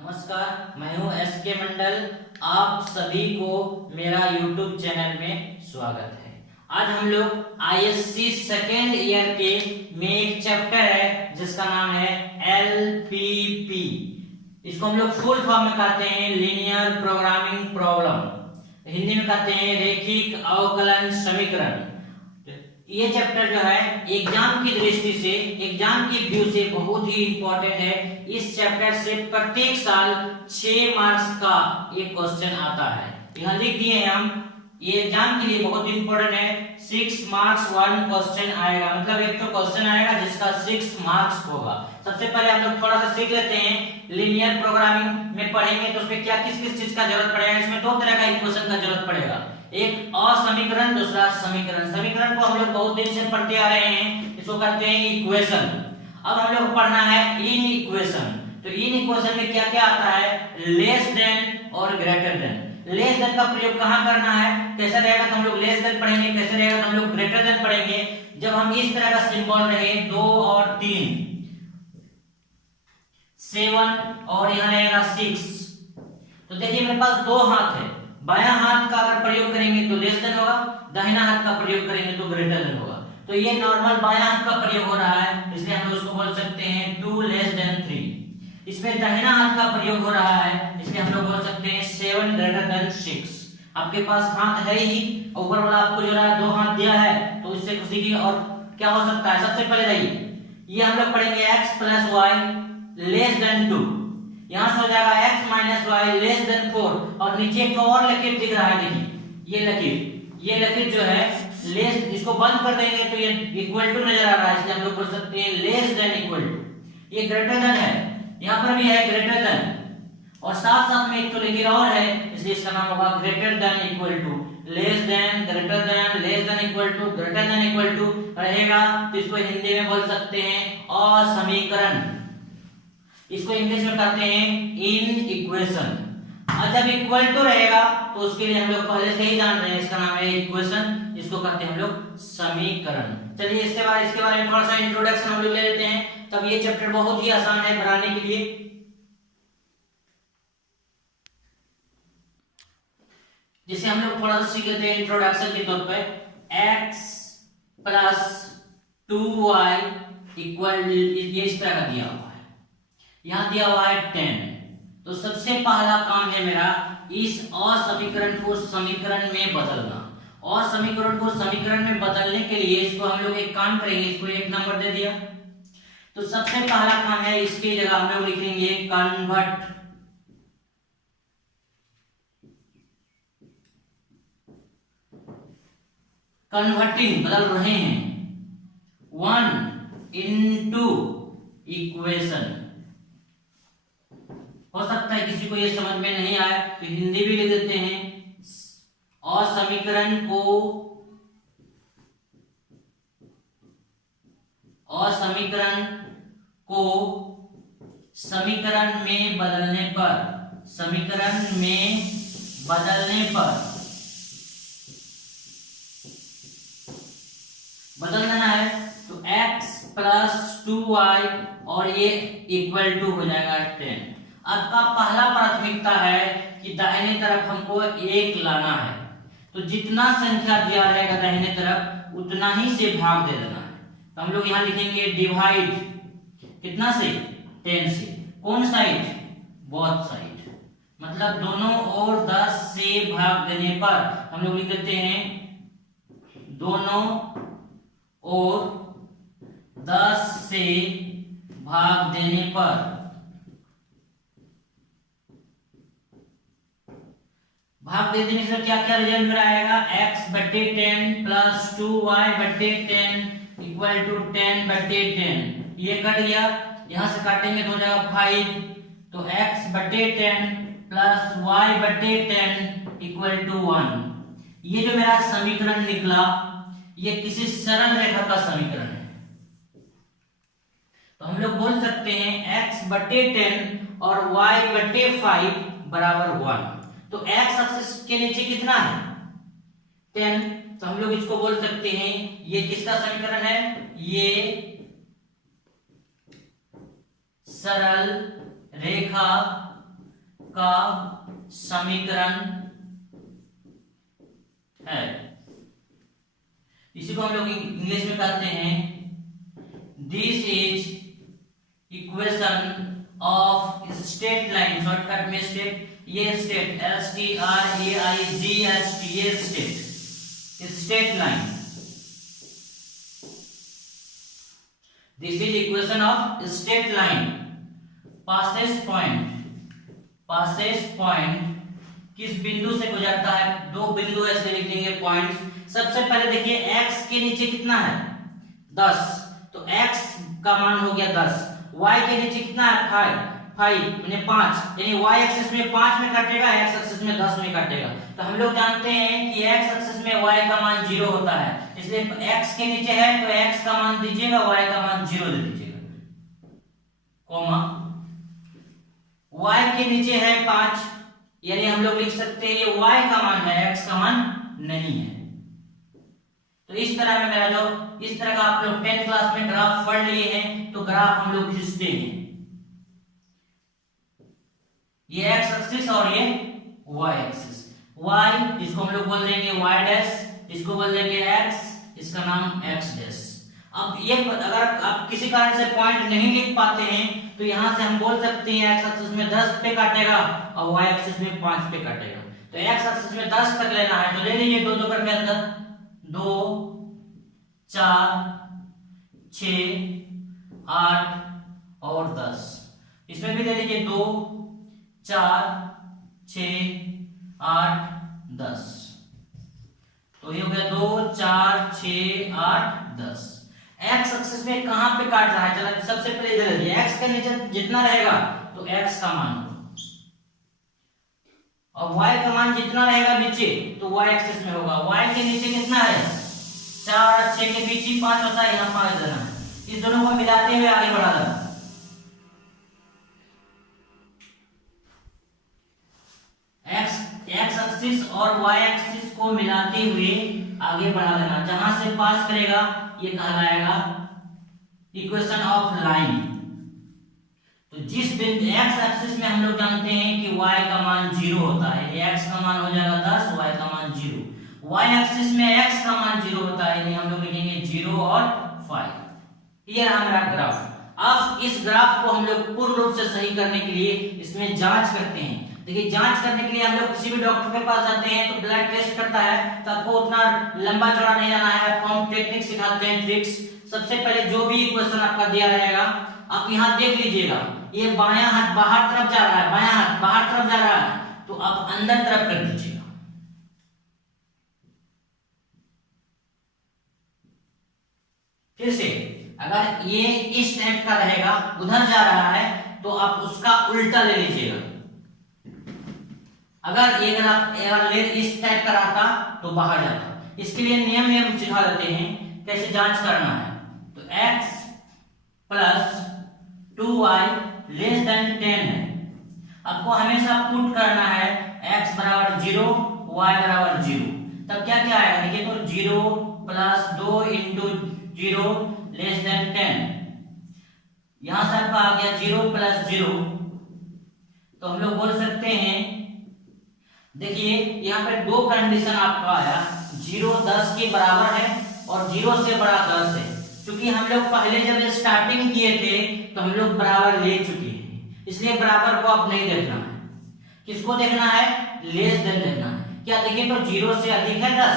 नमस्कार, मैं हूं एसके मंडल। आप सभी को मेरा यूट्यूब चैनल में स्वागत है। आज हम लोग आईएससी सेकेंड ईयर के में एक चैप्टर है जिसका नाम है एलपीपी। इसको हम लोग फुल फॉर्म में कहते हैं लीनियर प्रोग्रामिंग प्रॉब्लम, हिंदी में कहते हैं रेखिक अवकलन समीकरण। ये चैप्टर जो है एग्जाम की दृष्टि से, एग्जाम की व्यू से बहुत ही इंपॉर्टेंट है। इस चैप्टर से प्रत्येक साल 6 मार्क्स का एक क्वेश्चन आता है। यहाँ लिख दिए हैं हम, ये एग्जाम के लिए बहुत इंपॉर्टेंट है। 6 मार्क्स 1 क्वेश्चन आएगा, मतलब एक तो क्वेश्चन आएगा जिसका 6 मार्क्स होगा। सबसे पहले हम लोग थोड़ा सा सीख लेते हैं। लीनियर प्रोग्रामिंग में पढ़ेंगे तो उसमें क्या किस किस चीज का जरूरत पड़ेगा। इसमें दो तरह का इक्वेशन का जरूरत पड़ेगा, एक असमीकरण, दूसरा समीकरण। समीकरण को हम लोग बहुत दिन से पढ़ते आ रहे हैं, इसको कहते हैं इक्वेशन। अब हम लोग पढ़ना है इन इक्वेशन। तो इन इक्वेशन में क्या क्या आता है, लेस देन और ग्रेटर देन। लेस देन का प्रयोग कहां करना है, कैसे रहेगा तो हम लोग लेस देन पढ़ेंगे, कैसे रहेगा तो हम लोग ग्रेटर देन पढ़ेंगे। जब हम इस तरह का सिंबल रहे 2 और 3, 7 और यहाँ रहेगा 6, तो देखिए मेरे पास दो हाथ है। बायां हाथ का अगर प्रयोग करेंगे तो लेस देन होगा, दाहिना हाथ का प्रयोग करेंगे तो ग्रेटर देन होगा। तो ये नॉर्मल बायां हाथ का प्रयोग हो रहा है, इसलिए हम उसको बोल सकते हैं 2 लेस देन 3। इसमें दाहिना हाथ का प्रयोग हो रहा है, इसलिए हम लोग बोल सकते हैं 7 ग्रेटर देन 6। आपके पास हाथ है ही, ऊपर वाला आपको जो है 2 हाथ दिया है, तो इससे खुशी की और क्या हो सकता है। सबसे पहले जाइए, ये हम लोग पढ़ेंगे x + y लेस देन 2। यहां से हो जाएगा x - y लेस देन 4। और नीचे एक और लकीर दिख रहा है, देखिए ये लकीर जो है लेस, इसको बंद कर देंगे तो ये इक्वल टू नजर आ रहा है, इसलिए हम लोग बोल सकते हैं लेस देन इक्वल टू। ये ग्रेटर देन है, यहां पर भी है ग्रेटर देन, और साथ साथ में एक तो लकीर और है, इसलिए इसका नाम होगा greater than equal to. Less than, greater than, less than equal to, greater than equal to रहेगा, तो इसको हिंदी में बोल सकते हैं असमीकरण। इसको इंग्लिश में कहते हैं इन इक्वेशन। और जब इक्वल टू रहेगा तो उसके लिए हम लोग पहले से ही जान रहे हैं, इसका नाम है इक्वेशन, इसको कहते हैं हम लोग समीकरण। चलिए इसके बारे में थोड़ा सा इंट्रोडक्शन हम लोग ले लेते हैं, तब ये चैप्टर बहुत ही आसान है बनाने के लिए। जिसे हम लोग थोड़ा सा सीख लेते हैं इंट्रोडक्शन के तौर पे। x + 2y इक्वल, ये इस तरह का दिया हुआ है, यहां दिया हुआ है 10। तो सबसे पहला काम है मेरा इस असमीकरण को समीकरण में बदलना। और समीकरण को समीकरण में बदलने के लिए इसको हम लोग एक काम करेंगे, इसको एक नंबर दे दिया। तो सबसे पहला काम है, इसकी जगह हम लोग लिखेंगे कन्वर्ट। कन्वर्टिंग, बदल रहे हैं 1 into इक्वेशन। हो सकता है किसी को ये समझ में नहीं आए तो हिंदी भी लिख देते हैं। और समीकरण को समीकरण में बदलने पर, बदल देना है, तो x + 2y और ये इक्वल टू हो जाएगा 10। आपका पहला प्राथमिकता है कि दाहिने तरफ हमको 1 लाना है, तो जितना संख्या दिया रहेगा दाहिने तरफ उतना ही से भाग दे देना है। तो हम लोग यहाँ लिखेंगे डिवाइड, कितना से, 10 से। कौन साइड, बोथ साइड, मतलब दोनों ओर 10 से भाग देने पर हम लोग लिख देते हैं दोनों ओर 10 से भाग देने पर। भाग दे देने से क्या क्या रिजल्ट में आएगा, x/10 + 2y/10 = 10/10। ये कट गया, यहां से काटेंगे तो हो जाएगा 5। तो x/10 + y/10 = 1। ये जो मेरा समीकरण निकला, ये किसी सरल रेखा का समीकरण है। तो हम लोग बोल सकते हैं x/10 और y/5 = 1। तो x एक्सिस के नीचे कितना है, 10। तो हम लोग इसको बोल सकते हैं ये किसका समीकरण है, ये सरल रेखा का समीकरण है। इसी को हम लोग इंग्लिश में कहते हैं this is equation of straight line, shortcut में स्ट्रेट, ये स्ट्रेट STRAIGHT, ये straight line, this is equation of straight line passes point किस बिंदु से गुजरता है, दो बिंदु ऐसे लिख देंगे पॉइंट। सबसे पहले देखिए x के नीचे कितना है 10, तो x का मान हो गया 10, y के नीचे कितना है 5 यानी 5, यानी y एक्सिस में 5 में काटेगा, x एक्सिस में 10 में काटेगा। तो हम लोग जानते हैं कि x एक्सिस में y का मान 0 होता है, इसलिए x के नीचे है तो x का मान दीजिएगा, y का मान 0 दे दीजिएगा, कॉमा y के नीचे है 5, यानी हम लोग लिख सकते हैं ये y का मान है, x का मान नहीं है। तो इस तरह में मेरा जो इस तरह का आप लोग 10th क्लास में ग्राफ पढ़ लिए हैं, तो ग्राफ हम लोग खींचते हैं, ये x एक्सिस और ये y एक्सिस, y इसको हम लोग बोल देंगे y डैश, इसको बोल देंगे x, इसका नाम x डैश। अब ये अगर आप किसी कारण से पॉइंट नहीं लिख पाते हैं तो यहां से हम बोल सकते हैं x एक्सिस में 10 पे काटेगा और y एक्सिस में 5 पे काटेगा। तो x एक्सिस में 10 तक लेना है तो ले लीजिए, दो करके अंदर 2 4 6 8 और 10, इसमें भी ले लीजिए 2 4 6 8 10, तो ये हो गया 2 4 6 8 10। x एक्सिस में कहां पे काट रहा है, चला सबसे पहले इधर ले, x के नीचे जितना रहेगा तो x का मान होगा, और y का मान जितना रहेगा नीचे तो y एक्सिस में होगा। y के नीचे कितना है 4 और 6 के बीच ही 5 होता है, यहाँ 5 देना है, इस दोनों को मिलाते हुए आगे बढ़ा देना। x एक्सिस और y एक्सिस को मिलाते हुए आगे बढ़ा देना, जहां से पास करेगा ये कहलाएगा इक्वेशन ऑफ लाइन। तो जिस बिंदु x एक्सिस में हम लोग जानते हैं कि y का मान 0 होता है, x का मान हो जाएगा 10, y का मान 0, y एक्सिस में x का मान 0 होता है, यानी हम लोग लिखेंगे 0 और 5। ये रहा मेरा ग्राफ। अब इस ग्राफ को हम लोग पूर्ण रूप से सही करने के लिए इसमें जांच करते हैं। देखिए जांच करने के लिए हम लोग किसी भी डॉक्टर के पास जाते हैं तो ब्लड टेस्ट करता है, तो आपको उतना लंबा चौड़ा नहीं जाना है, आपको हम टेक्निक सिखाते हैं, ट्रिक्स। सबसे पहले जो भी इक्वेशन आपका दिया रहेगा आप यहाँ देख लीजिएगा, ये बायां हाथ बाहर तरफ जा रहा है, बायां हाथ बाहर तरफ जा रहा है, तो आप अंदर तरफ कर दीजिएगा। फिर से अगर ये इस टाइप का रहेगा, उधर जा रहा है, तो आप उसका उल्टा ले लीजिएगा। अगर ये ग्राफ इस टाइप का रहता तो बाहर जाता। इसके लिए नियम हम सिखा देते हैं कैसे जांच करना है। तो x plus 2y less than 10 है, आपको हमेशा पुट करना है x बराबर 0 y बराबर 0, तब क्या क्या आएगा देखिए, तो 0 प्लस 2 इंटू 0 लेस देन 10, यहां से आपका आ गया 0 प्लस 0, तो हम लोग बोल सकते हैं, देखिए यहाँ पे दो कंडीशन आपका आया, 0 10 के बराबर है और 0 से बड़ा 10 है। क्योंकि हम लोग पहले जब स्टार्टिंग किए थे तो हम लोग बराबर ले चुके हैं, इसलिए बराबर को अब नहीं देखना है, किसको देखना है, लेस देन देखना है। क्या देखिए, तो 0 से अधिक है 10,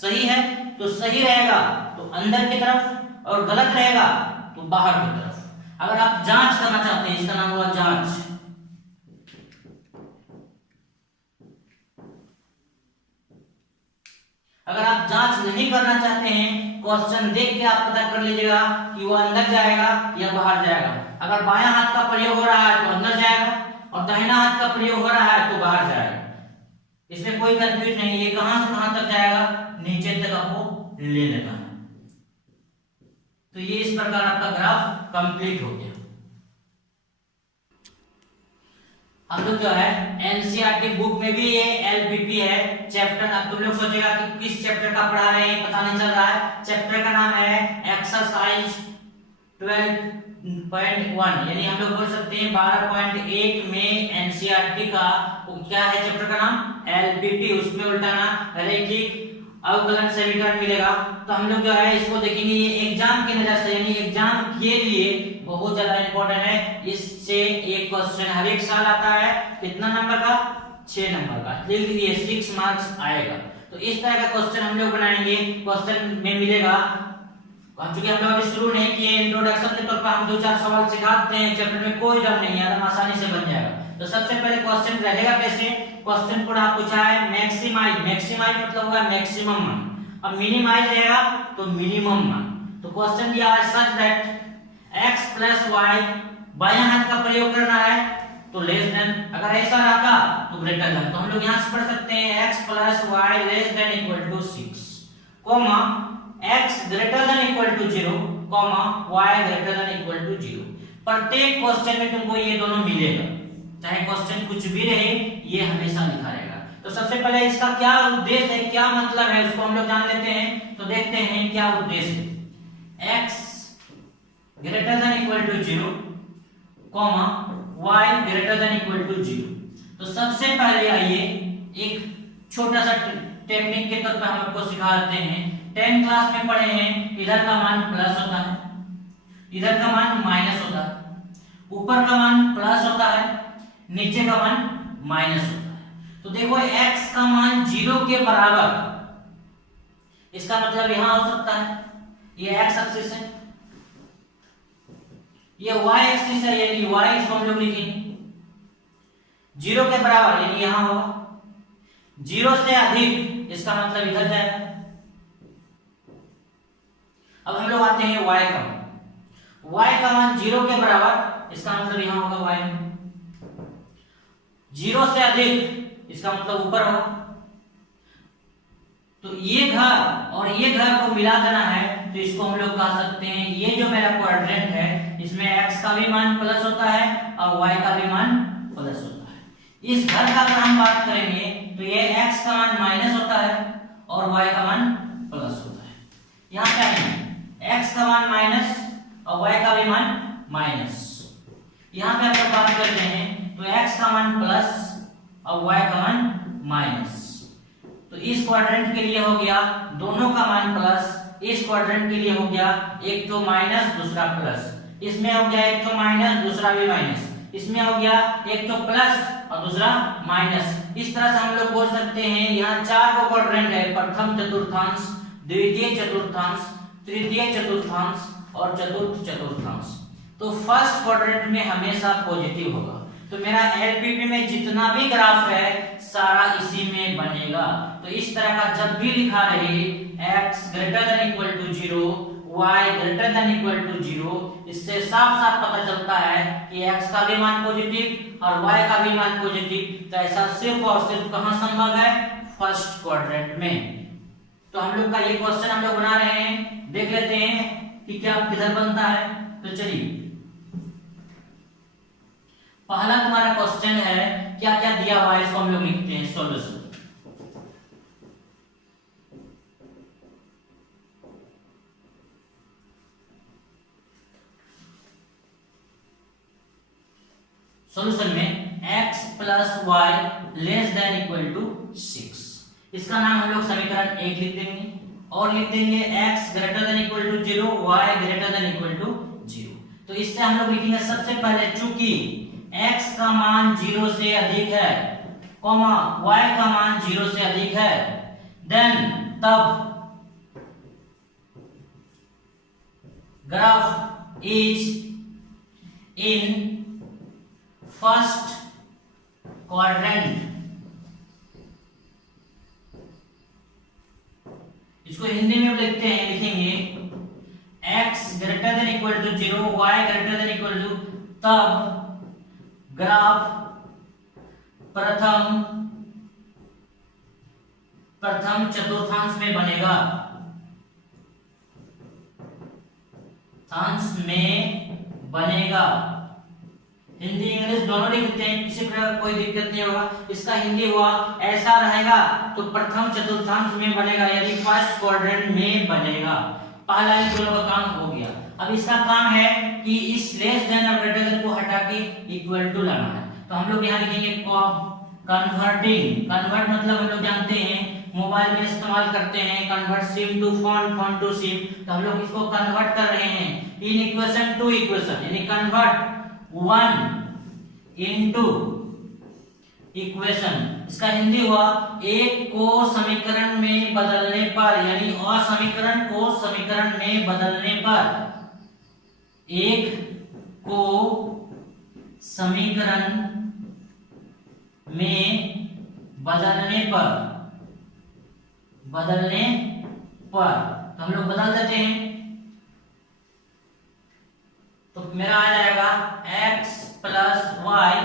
सही है, तो सही रहेगा तो अंदर की तरफ और गलत रहेगा तो बाहर की तरफ। अगर आप जांच करना चाहते हैं, इसका नाम हुआ जांच। अगर आप जांच नहीं करना चाहते हैं, क्वेश्चन देख के आप पता कर लीजिएगा कि वो अंदर जाएगा या बाहर जाएगा। अगर बायां हाथ का प्रयोग हो रहा है तो अंदर जाएगा और दाहिना हाथ का प्रयोग हो रहा है तो बाहर जाएगा। इसमें कोई कंफ्यूज नहीं है, कहां से कहां तक जाएगा, नीचे तक आपको ले लेना है। तो ये इस प्रकार आपका ग्राफ कंप्लीट हो गया। हम लोग जो है एनसीईआरटी बुक में भी ये एलपीपी है चैप्टर। अब तुम लोग सोचेगा कि किस चैप्टर का पढ़ा रहे हैं, पता नहीं चल रहा है। चैप्टर का नाम है एक्सरसाइज 12.1 यानी हम लोग बोल सकते हैं 12.1 में एनसीईआरटी का वो क्या है चैप्टर का नाम एलपीपी, उसमें उल्टाना रैखिक अवकलन समीकरण मिलेगा। तो हम लोग जो है इसको देखेंगे, ये एग्जाम की नजर से यानी एग्जाम के लिए बहुत ज्यादा इंपॉर्टेंट है। इससे एक क्वेश्चन हर एक साल आता है, कितना नंबर का 6 नंबर का, लिख लीजिए 6 मार्क्स आएगा। तो इस तरह का क्वेश्चन हम लोग बनाएंगे, क्वेश्चन में मिलेगा। चूंकि हम लोग अभी शुरू नहीं किए, इंट्रोडक्शन के तौर पर हम 2-4 सवाल सिखाते हैं, चैप्टर में कोई डर नहीं है, एकदम आसानी से बन जाएगा। तो सबसे पहले क्वेश्चन रहेगा कैसे, क्वेश्चन पूरा पूछा है मैक्सिमाइज, मैक्सिमाइज मतलब होगा मैक्सिमम मान, अब मिनिमाइज रहेगा तो मिनिमम मान। तो क्वेश्चन दिया है सच दैट x + y, बायां हाथ का प्रयोग करना है तो लेस देन, अगर ऐसा रहता तो ग्रेटर देन। तो हम लोग यहां से पढ़ सकते हैं x + y less than equal to 6, comma x greater than equal to 0, comma y greater than equal to 0। प्रत्येक क्वेश्चन में तुमको ये दोनों मिलेगा, चाहे क्वेश्चन कुछ भी रहे, ये हमेशा लिखा रहेगा। तो सबसे पहले इसका क्या उद्देश्य है, क्या मतलब है, उसको हम लोग जान लेते हैं। तो देखते हैं क्या उद्देश्य है। x greater than equal to 0, comma y greater than equal to 0। तो सबसे पहले आइए एक छोटा सा टेक्निक के तौर पर हम आपको सिखाते हैं। 10 क्लास में पढ़े हैं, इधर का मान प्लस होता है, इधर का मान माइनस होता है, ऊपर का मान प्लस होता है, नीचे का मान माइनस होता है। तो देखो x का मान 0 के बराबर, इसका मतलब यहां हो सकता है, ये x एक्सिस है, ये y एक्सिस है, यानी y इसको हम लोग लिखेंगे 0 के बराबर, यानी यहां होगा 0 से अधिक, इसका मतलब इधर जाएगा। अब हम लोग आते हैं y का मान, y का मान 0 के बराबर, इसका मतलब यहां होगा y में 0 से अधिक, इसका मतलब ऊपर होगा। तो ये घर और ये घर को मिला देना है, तो इसको हम लोग कह सकते हैं ये जो मेरा क्वाड्रेंट है, इसमें x का भी मान प्लस होता है और y का भी मान प्लस होता है। इस घर का अगर हम बात करेंगे तो ये x का मान माइनस होता है और y का मान प्लस होता है। यहाँ क्या है, x का मान माइनस और y का भी मान माइनस। यहाँ पे अगर बात करते हैं तो x का मान प्लस और y का मान माइनस। तो इस क्वाड्रेंट के लिए हो गया दोनों का मान प्लस, इस क्वाड्रेंट के लिए हो गया एक तो माइनस दूसरा प्लस, इसमें हो गया एक तो माइनस दूसरा भी माइनस, इसमें हो गया एक तो प्लस और दूसरा माइनस। इस तरह से हम लोग बोल सकते हैं यहाँ 4 को क्वाड्रेंट है, प्रथम चतुर्थांश, द्वितीय चतुर्थांश, तृतीय चतुर्थांश और चतुर्थ चतुर्थांश। तो फर्स्ट क्वाड्रेंट में हमेशा पॉजिटिव होगा। तो मेरा एलपीपी में जितना भी ग्राफ है सारा इसी में बनेगा। तो इस तरह का जब भी लिखा रहे x greater than equal to 0, y greater than equal to 0, इससे साफ साफ पता चलता है कि x का भी मान पॉजिटिव और y का भी मान पॉजिटिव। तो ऐसा सिर्फ और सिर्फ कहां संभव है, फर्स्ट क्वाड्रेंट में। तो हम लोग का ये क्वेश्चन हम लोग बना रहे हैं, देख लेते हैं कि क्या किधर बनता है। तो चलिए पहला तुम्हारा क्वेश्चन है, क्या क्या दिया हुआ है इसको हम लोग लिखते हैं सॉल्यूशन। सॉल्यूशन में x + y less than equal to 6, इसका नाम हम लोग समीकरण 1 लिख देंगे और लिख देंगे x greater than equal to 0, y greater than equal to 0। तो इससे हम लोग लिखेंगे सबसे पहले चूंकि x का मान 0 से अधिक है, कॉमा y का मान 0 से अधिक है, देन तब graph is in first quadrant. इसको हिंदी में लिखते हैं, लिखेंगे x greater than equal to 0, y greater than equal to, तब ग्राफ प्रथम चतुर्थांश में बनेगा, थांश में बनेगा। हिंदी इंग्लिश दोनों लिखते हैं, किसी प्रकार कोई दिक्कत नहीं होगा। इसका हिंदी हुआ ऐसा रहेगा तो प्रथम चतुर्थांश में बनेगा, यानी फर्स्ट क्वाड्रेंट में बनेगा। पहला ही दोनों का काम हो गया। अब इसका काम है कि इस लेस देन और ग्रेटर देन को हटा के इक्वल टू लाना है। तो हम लोग यहाँ लिखेंगे कन्वर्टिंग। कन्वर्ट मतलब हम लोग जानते हैं मोबाइल में इस्तेमाल करते हैं convert SIM to phone, phone to SIM. तो हम लोग इसको कन्वर्ट कर रहे हैं इन इक्वेशन टू इक्वेशन, यानी कन्वर्ट वन इनटू इक्वेशन। इसका हिंदी हुआ एक को समीकरण में बदलने पर, यानी असमीकरण को समीकरण में बदलने पर, एक को समीकरण में बदलने पर तो हम लोग बदल देते हैं। तो मेरा आ जाएगा x plus y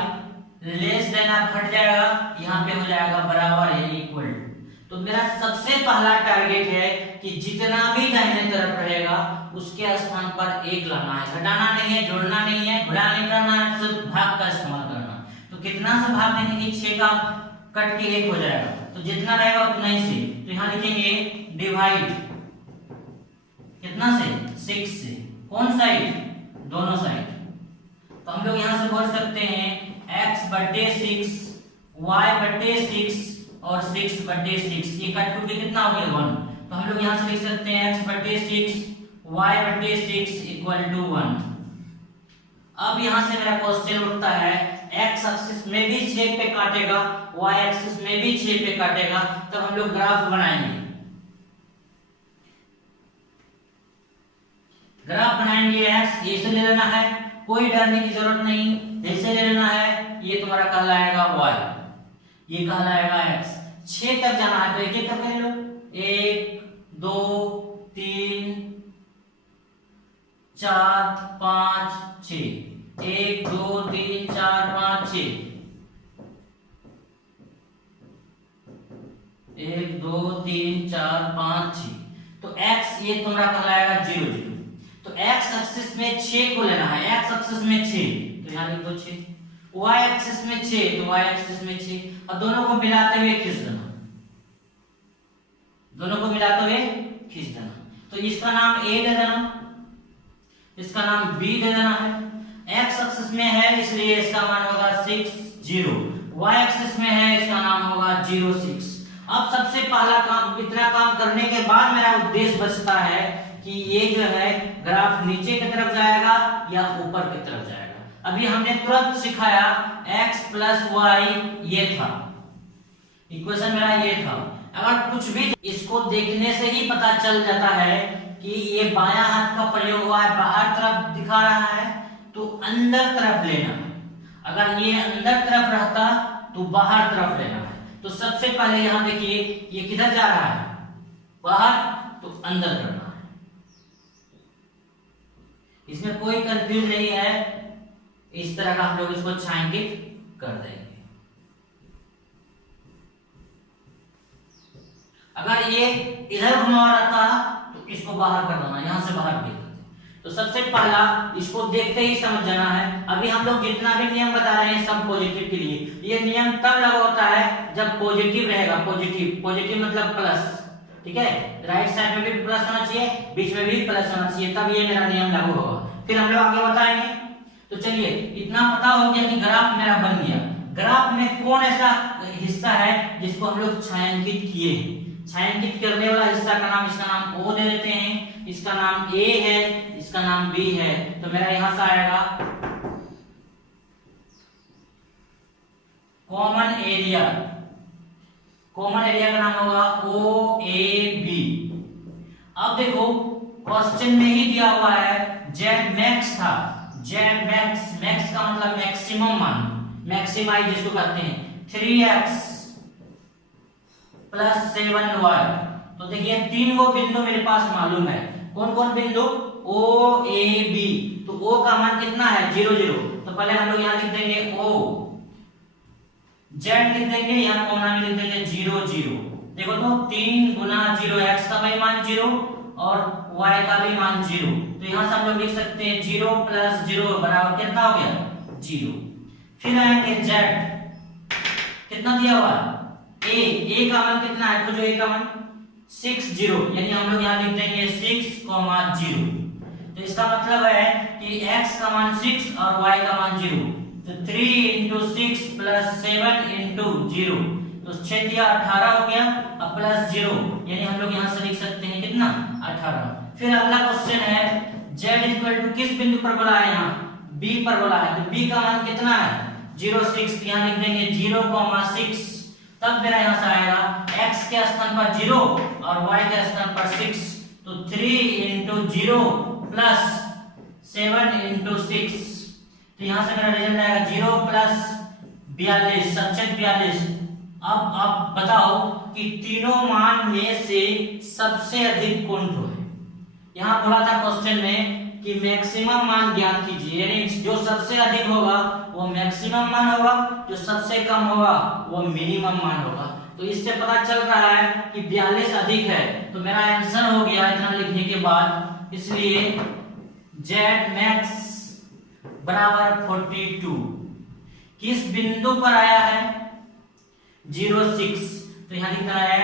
less than आप हट जाएगा, यहाँ पे हो जाएगा बराबर यानी इक्वल। तो मेरा सबसे पहला टारगेट है कि जितना भी दाहिने तरफ रहेगा उसके स्थान पर एक लाना है, घटाना नहीं है, जोड़ना नहीं है, गुणा नहीं करना है, सिर्फ भाग का इस्तेमाल करना। तो कितना से भाग देंगे कि 6 का कट के 1 हो जाएगा, तो जितना रहेगा उतना ही से। तो यहाँ लिखेंगे डिवाइड कितना से 6 से, कौन साइड, दोनों साइड। तो हम लोग यहाँ से बोल सकते हैं x बटे 6 y बटे 6 और 6 बटे 6, ये कट के कितना हो गया 1। तो हम लोग यहाँ से लिख सकते हैं x बटे 6 y बटे 6 इक्वल टू 1। अब यहाँ से मेरा क्वेश्चन उठता है x एक्सिस में भी 6 पे काटेगा, y एक्सिस में भी 6 पे काटेगा, तो हम लोग ग्राफ बनाएंगे। ग्राफ बनाएंगे x ऐसे ले लेना है, कोई डरने की जरूरत नहीं, जैसे ले लेना है। ये तुम्हारा कहलाएगा y, ये कहलाएगा x। 6 तक जाना है तो एक एक करके ले लो, 1 2 3 4 5 6, 1 2 3 4 5 6, 1 2 3 4 5 6। तो x ये तुम्हारा कहलाएगा 0 0। तो x एक्सिस में 6 को लेना है, x एक्सिस में 6 तो यहाँ लिख दो 6, y एक्सिस में 6 तो y एक्सिस में 6, और दोनों को मिलाते हुए खींच देना, दोनों को मिलाते हुए खींच देना। तो इसका नाम a दे देना, इसका नाम b दे देना है। x एक्सिस में है इसलिए इसका मान होगा 6 0, y एक्सिस में है इसका नाम होगा 0 6। अब सबसे पहला काम, इतना काम करने के बाद मेरा उद्देश्य बचता है कि ये जो है ग्राफ नीचे की तरफ जाएगा या ऊपर की तरफ जाएगा। अभी हमने तुरंत सिखाया x प्लस वाई, ये था इक्वेशन मेरा, ये था। अगर कुछ भी इसको देखने से ही पता चल जाता है कि ये बायां हाथ का प्रयोग हुआ है, बाहर तरफ दिखा रहा है, तो अंदर तरफ लेना है। अगर ये अंदर तरफ रहता तो बाहर तरफ लेना है। तो सबसे पहले यहाँ देखिए ये किधर जा रहा है, बाहर, तो अंदर करना है। इसमें कोई कंफ्यूज नहीं है, इस तरह का हम लोग इसको छायांकित कर देंगे। अगर ये इधर घुमा रहता तो इसको बाहर कर देना, यहां से बाहर भी। तो सबसे पहला इसको देखते ही समझ जाना है। अभी हम लोग जितना भी नियम बता रहे हैं सब पॉजिटिव के लिए। ये नियम तब लागू होता है जब पॉजिटिव रहेगा, पॉजिटिव, पॉजिटिव मतलब प्लस, ठीक है। राइट साइड में भी प्लस होना चाहिए, बीच में भी प्लस होना चाहिए, तब ये मेरा नियम लागू होगा। फिर हम लोग आगे बताएंगे। तो चलिए इतना पता हो गया कि ग्राफ मेरा बन गया। ग्राफ में कौन ऐसा हिस्सा है जिसको हम लोग छायांकित किए हैं। छायांकित करने वाला हिस्सा का नाम, इसका नाम O दे देते हैं, इसका नाम A है, इसका नाम B है। तो मेरा यहां से आएगा कॉमन एरिया, कॉमन एरिया का नाम होगा OAB। अब देखो क्वेश्चन में ही दिया हुआ है Z मैक्स था, Z मैक्स, मैक्स का मतलब मैक्सिमम मान, मैक्सिमाइज जिसको कहते हैं, 3x प्लस 7y। तो देखिए 3 वो बिंदु मेरे पास मालूम है। कौन कौन बिंदु, O A B। तो O का मान कितना है 0 0। तो पहले हम लोग यहाँ लिख देंगे O, Z लिख देंगे, यहाँ कोना में लिख देंगे 0 0। देखो तो 3 गुना 0, x का भी मान 0 और y का भी मान 0। तो यहाँ से हम लोग लिख सकते हैं 0 प्लस 0 बराबर कितना हो गया 0। फिर आएंगे Z, कितना दिया हुआ है A का मान कितना है, तो जो A का मान 6 0, यानी हम लोग यहाँ लिख देंगे 6 0। तो इसका मतलब है कि x का मान 6 और y का मान 0। तो 3 इंटू 6 प्लस 7 इंटू 0, तो 6 दिया 18 हो गया और प्लस 0, यानी हम लोग यहाँ से लिख सकते हैं कितना 18। फिर अगला क्वेश्चन है z इक्वल टू किस बिंदु पर बोला है, यहाँ b पर बोला है, तो b का मान कितना है 0 6, यहाँ लिख देंगे 0,6। तब मेरा यहाँ से आएगा x के स्थान पर 0 और y के स्थान पर 6, तो 3 इंटू 0 प्लस 7 इंटू 6, तो यहाँ से मेरा रिजल्ट आएगा 0 प्लस 42, 42। अब आप बताओ कि तीनों मान में से सबसे अधिक कौन तो है। यहाँ बोला था क्वेश्चन में कि मैक्सिमम मान ज्ञात कीजिए, यानी जो सबसे अधिक होगा वो मैक्सिमम मान होगा, जो सबसे कम होगा वो मिनिमम मान होगा। तो इससे पता चल रहा है कि 42 अधिक है, तो मेरा आंसर हो गया इतना लिखने के बाद, इसलिए z मैक्स बराबर 42 किस बिंदु पर आया है 06, तो यहाँ लिखना है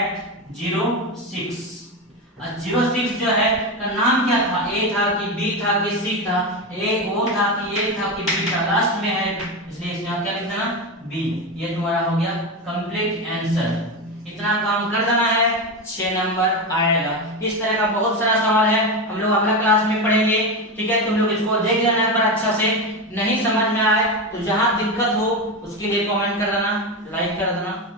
06। 06 जो है का नाम क्या था, ए था कि बी था कि सी था, ओ था कि ए था कि बी था, लास्ट में है इसलिए इसमें क्या लिखना बी। ये तुम्हारा हो गया कंप्लीट आंसर। इतना काम कर देना है 6 नंबर आएगा। इस तरह का बहुत सारा सवाल है, हम लोग अगला क्लास में पढ़ेंगे, ठीक है। तुम लोग इसको देख लेना है पर अच्छा से, नहीं समझ में आए तो जहां दिक्कत हो उसके लिए कमेंट कर देना, लाइक कर देना।